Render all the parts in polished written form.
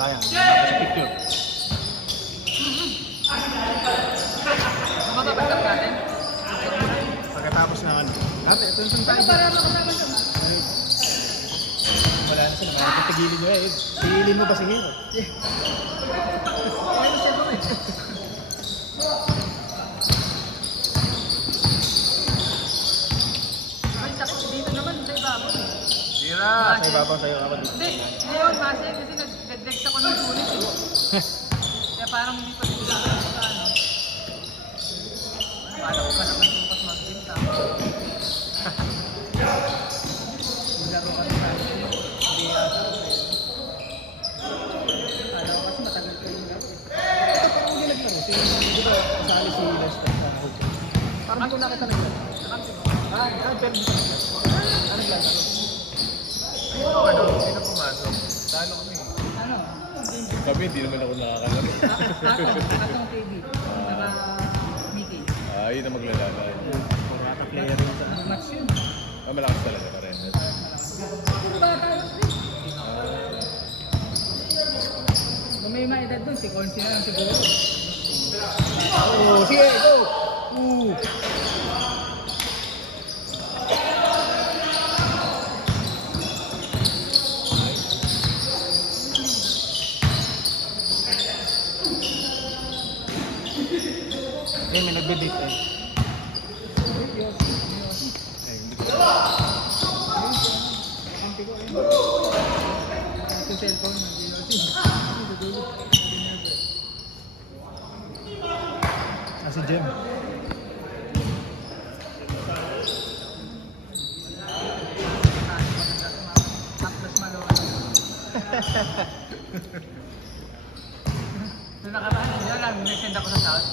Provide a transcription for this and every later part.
Sayang, tapos picture. Mababagdag natin. Pagkatapos ng ano. Ate, ito yung tayo. Wala na sila, kaya titigilin nyo eh. Tigilin mo ba si Hero? Ay, tapos dito naman sa ibabaw. Hira! Sa ibabaw sa'yo ako dito. Hindi, ngayon kasi nag-dex ako ng sulit eh. Kaya parang hindi pa sila sa ano. Paano ko pa naman bukas mag-binta. Laro kasi sa akin. Hindi yata. Paano ko kasi matagal ko yung laro. Ito parang hindi naglaro. Di ba kasali si Lester sa hotel? Parang hindi ko nakita naglaro. Pero dito naglaro. Naglaro. Ano, hindi na pumasok. Talo kami. Ano? Kami, hindi naman ako nakakalaro. Atong TV. Naka Mickey. Yun na maglalaban. Puro ata player yun sa Match yun. Malakas talaga ka rin. Kung may maedad dun, si Consi na lang siguro. Oh, sige, go! May nagbe-date eh. Sa cellphone, Si Jem. Nung nakaraan, hindi lang, may-send ako sa South.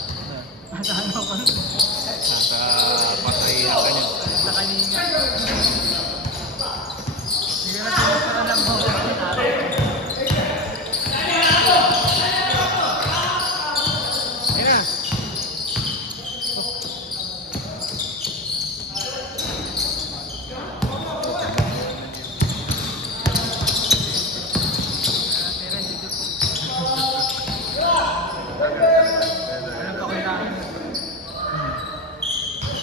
Nasa ano ako? Nasa pasahihan ka niya. Sa kanina. Hindi na sinasara ng mga Ayun na.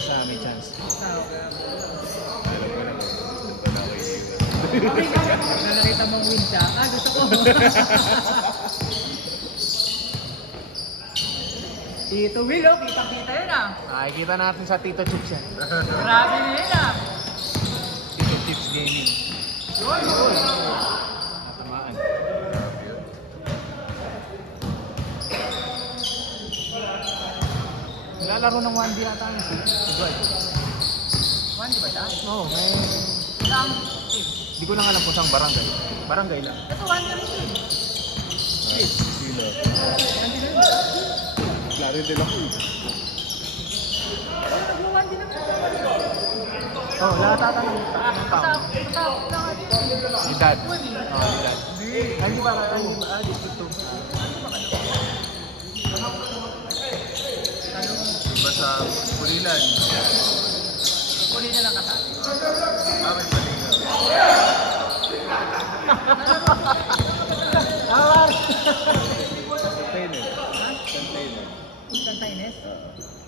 Sa may chance. Alam ko na. Ito na ako iiwan. Okay ka? Nakakita mong win siya. Gusto ko. Tito Will, oh. Kitang-kita yun ah. Nakikita natin sa Tito Chips yan. Grabe na yun ah. Tito Chips Gaming. Yun. Natamaan. Nilalaro ng 1D ata ang si Dwight. One, di ba siya? Oo, may... Ilang? Hindi ko lang alam kung saan barangay. Barangay lang. Ito, one lang yun. Sila. Nandito yun. Klaro din ako. Nagluwan din naman. Oo, lahat ata ng tao. Si Dad. Oo, si Dad. Ay, di ba? District 2. Iba sa Pulilan. Kunin na lang kasali. Bakit palinga? Container. Container. Santa Ines?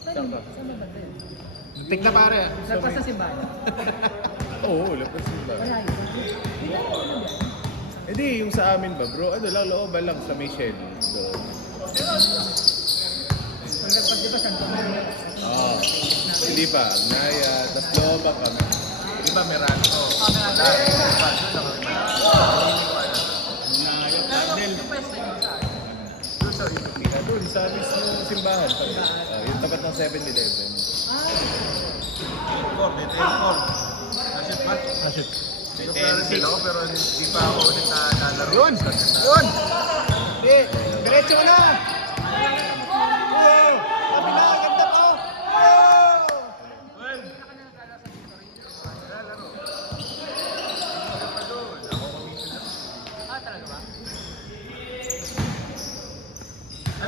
Saan ka? Saan ba ba ito? Tik na pare. Lagpas sa simbahan. Oo, lapas sila. Wala yun. Eh di, yung sa amin ba bro? Ano lang, looban lang sa Michelle. Doon. Ang lagpas di ba Santo Maria? Oo. Hindi pa, Agnaya. Tapos looban kami. Di ba Meralco? Meralco. Wala, iba, doon na kami. Nayot, Pero Cardel. yung pwesto nyo saan? Doon sa Itupina, doon sa mismo simbahan. Yung tapat ng 7-Eleven. Nashoot. Pero hindi pa ako ulit na lalaro. Yun! Yun! Di, diretso ka na! Oh! Kabila, ganda pa oh! Oh! Talaga ba?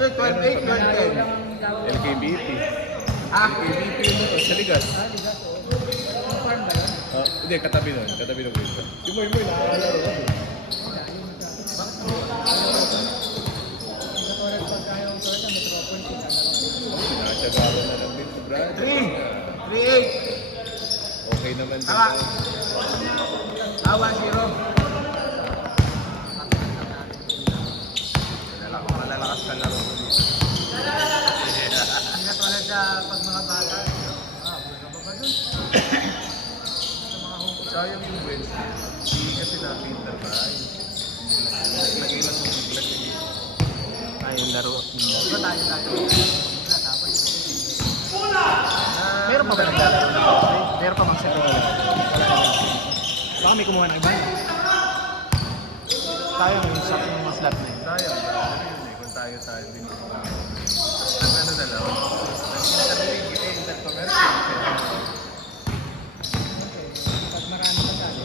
Meron 12-8, pa. 12-10. LKBP. Ah, LKBP yun ito, sa ligas. Ligas, oo. Farm ba yun? Hindi, katabi nun. Katabi nun. Si Moy Moy, nakakalaro ko. Katulad pag ayaw ko sa Metropolis, Sinasagawa na lang din sa Brad. 3-8. Okay naman din. Tama. 1-0. Malalakas ka laro ko dito. hindi katulad sa pag mga bata. Buhay ka ba ba dun? Sayang yung Wednesday. Hindi kasi na-filter ba? Lagay lang yung lagay. Yung laro. Di ba tayo? Tapos, Meron pa ba naglalaro na Thursday? Meron pa mag-set na baka may kumuha ng iba. Tayo yung sa mga slot na yun. Sayang ba? Ano yun eh, kung tayo din. Ang ano na lang. Nag-interview eh, intercommercial. pag marami ka tayo,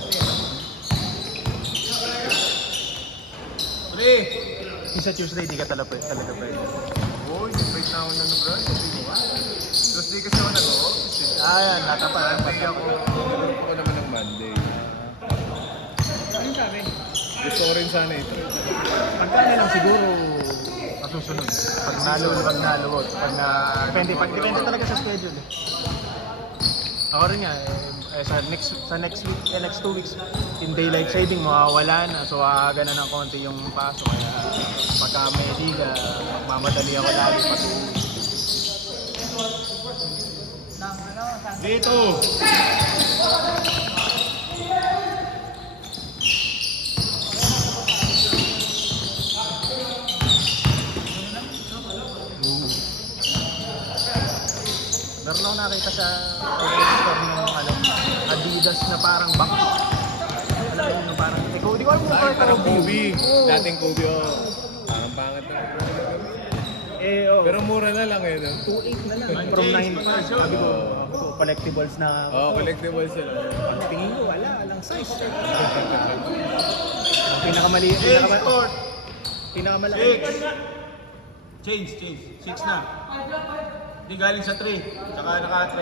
Pre! Yung sa Tuesday, di ka talaga pwede. Oo, yung break na ako ng Brad. Tuesday kasi ako nag-office eh. Yan, natapat. Pati ako, nag-group ko naman ng Monday. Anong sabi? Gusto ko rin sana ito. Pagka na lang siguro masusunod. Pag naluwot. Depende talaga sa schedule. Ako rin nga, sa next week, next 2 weeks, in daylight saving, mawawala na. So, aaga na ng konti yung pasok. Kaya pagka may liga, mamadali ako lagi patuloy. Dito! Meron ako nakita sa store ng Adidas na parang back. Alam mo yung parang, di ko alam kung Ay, parang Kobe. Kobe. Oo. Dating Kobe, oh. Parang pangat na. Pero mura na lang eh, no? 2.8 na lang. From 9 pa. Sabi ko, collectibles na. Collectibles sila. Tingin ko, wala. Alang size. Ang pinakamali. Pinakamalaki. 6. Change. 6 na. Hindi galing sa 3. Tsaka naka-3.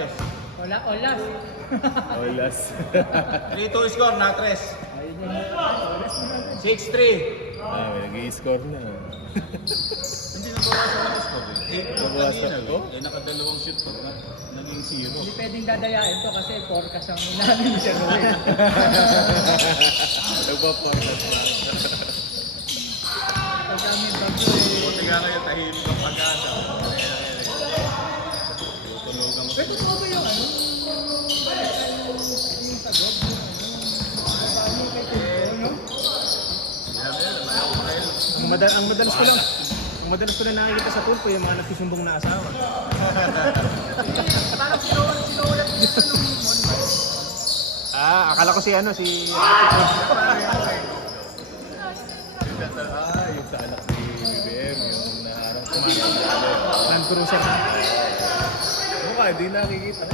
Wala, olas. Olas. 3-2 score, na 3. 6-3. Nag-i-score na. Hindi nabawasan ang score. Nabawasan ko? Nakadalawang shoot pa. Naging 0. Hindi pwedeng dadayain to kasi forecast ang namin siya gawin. Nagpa-forecast na. Pag kami bagyo eh. Buti nga kayo, tahimik ang pag-asa. Tutulugan mo. Pero totoo ba yung ano? Yung sagot? Paano kay Tulfo, no? Ang madalas ko lang nakikita sa Tulfo yung mga nagsusumbong na asawa. Parang sinulat dito nung monitor. Akala ko si Yung sa anak ni BBM, yung naharang kumain. Land Cruiser. Mukha, di nakikita.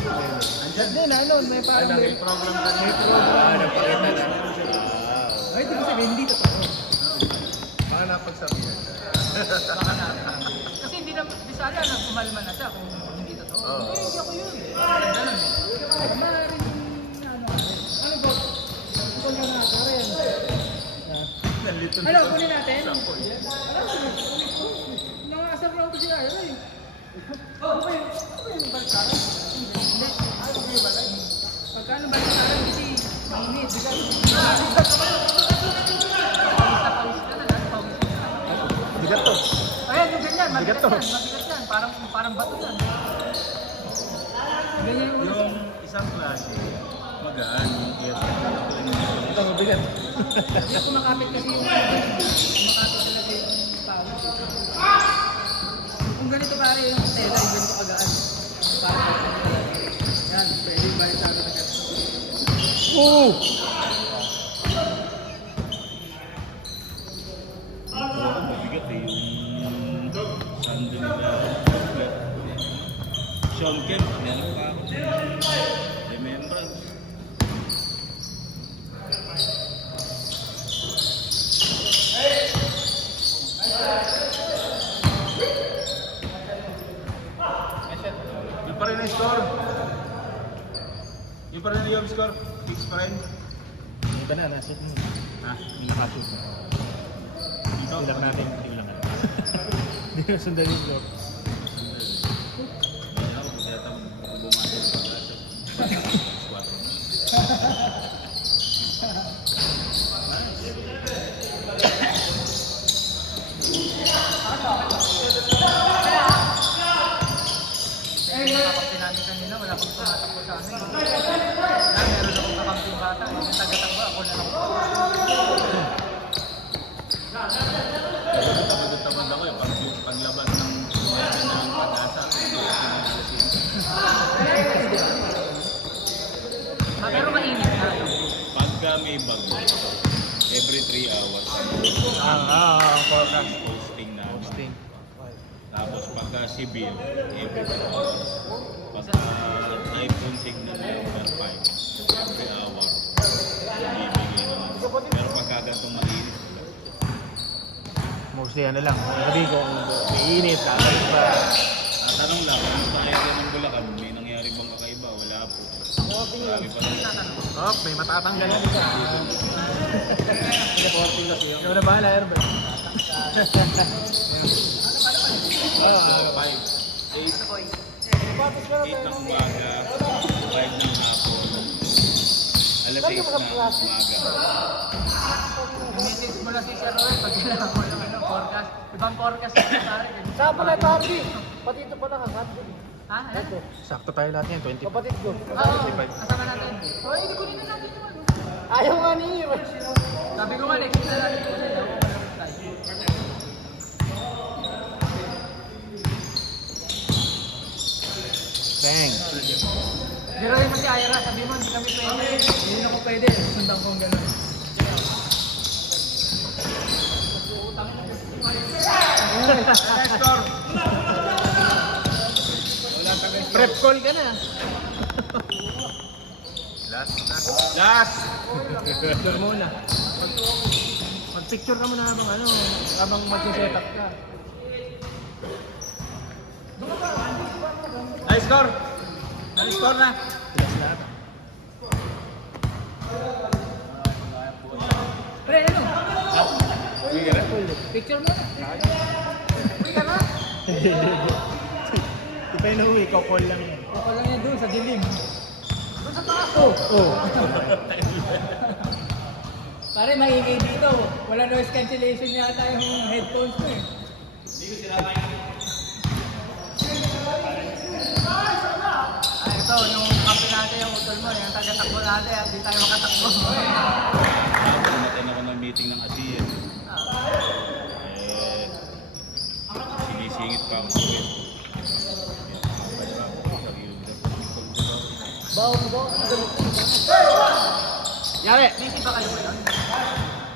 Andyan din, may parang may Program ka may program. Napakita na. Ay, di ko sabihin, hindi totoo. Baka napagsabihan ka. Kasi hindi na, di sana na kumalma na siya kung hindi totoo. Oo. Hindi ako yun. Ganun eh. Maaaring ano ba? Ito na nga, Karen. Nalito Ano, kunin natin? Nangasar lang ko si Ira eh. Okay. Ano ba yung hindi. Pagkano ba yung Karen kasi mainit. Pawis ka na lang. Bigat to. Ayan, yung ganyan. Mabigat Mabigat to. yan. Mabigat yan. Parang bato yan. Ganyan yung Yung isang klase, magaan. Ito, mabigat. hindi ako kumakapit kasi yung kumakapit talaga yung pawis. Kung ganito pare yung tela, yung ganito kagaan. Yan, pwede ba yung sabi na ganito? Oo! Mabigat eh. Yung sando nila. Sean Kemp, meron pa ako. Remembrance. yung score? 6 pa rin. Yung iba na, nasa Ha? yung nakashoot. Dito? Ulang natin, hindi ulang natin. Hindi na sundan yung block. Hindi ako, kaya tawag bumati sa pagkasya. Squad. Kapag namin kanina, wala pang tumatakbo sa amin. Kaya meron akong kakamping bata. Yung taga-takbo, ako na lang. Tamad ako eh, paglaban ng meron na ng pag-asa. Pero mainit na. Pagka may bago, every 3 hours, Ang forecast. posting na. Posting. Tapos pagka civil, every 2 hours. Pagka typhoon signal number 5, every hour, ibibigay naman. Pero pagka ganitong mainit, Mostly ano lang, sabi ko, may init, kakait pa. tanong lang, kung sa area ng Bulacan, may nangyari bang kakaiba? Wala po. Marami pa rin. Oh, may matatanggal na isa. Reporting kasi yun. Ikaw na bahala, Herbert. So, 5, 8 ng umaga, 5 ng hapon, alas 6 ng umaga. Message mo na si Sir Roy pag kailangan mo ng forecast. Ibang forecast na sa akin. Sabo na Barbie. Pati ito pala kasama. Ha? Ano? Sakto tayo lahat yan, 20. Kapatid ko. Oo, kasama natin. Oh, hindi ko na natin yun. Ayaw nga niyo. Sabi ko nga, next na natin yun. Thanks. Pero rin mo si Ira, sabi mo, hindi kami pwede. Hindi na ko pwede. Sundan ko ang gano'n. Score! Prep call ka na. Last! Picture muna. Mag-picture ka muna habang mag-set up ka. Ay, score! Ano score na? Tilas lahat. Pre, ano? Uwi ka na? Picture mo? Uwi ka na? Di pa inuwi, call lang yun. Ako lang yan doon, sa dilim. Doon sa taas. Oh. Pare, maingay dito. Wala noise cancellation yata yung headphones mo eh. Ito, yung kape natin, yung utol mo, yung taga-takbo natin, at di tayo makatakbo. Natin ako ng meeting ng ASEAN. Sinisingit pa ako sa web. Bawo mo ba? Yari! Busy ba kayo ngayon?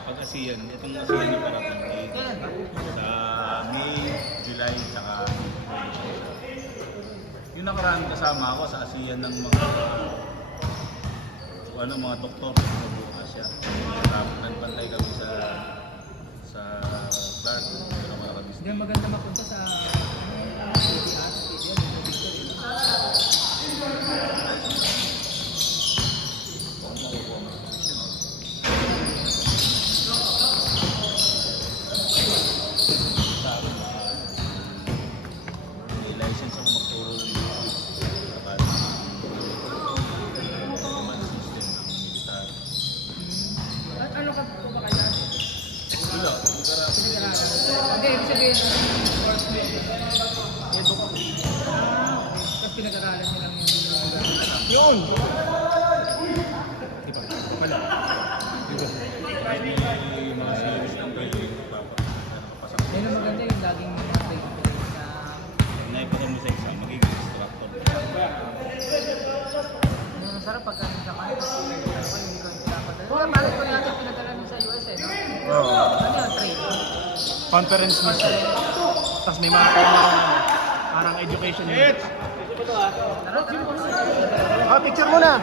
Pag ASEAN, itong ASEAN na parating Kailan ba? sa May, July, saka yung nakaraan kasama ako sa ASEAN ng mga doktor sa buong Asia. Tapos nagbantay kami sa Clark, pero mga kabis. Hindi maganda mapunta sa CDR, May license ako magturo ng Ano ka po ba kayo? Wala, Hindi, ibig sabihin, course mo. Tapos pinag-aralan nyo lang yung Yun! Di ba? Wala. may mga series ng pwede yung papasok. Yan ang maganda yung laging mga face-to-face na Naipatan mo sa exam, magiging instructor. yung masarap pagka nagkakain kasi hindi ko pinapadala. Kaya parang ko natin pinadala nyo sa US eh, no? Oo. Ano yung training? Conference mismo. Tapos may mga parang education. Tara, tara. Ah, picture muna!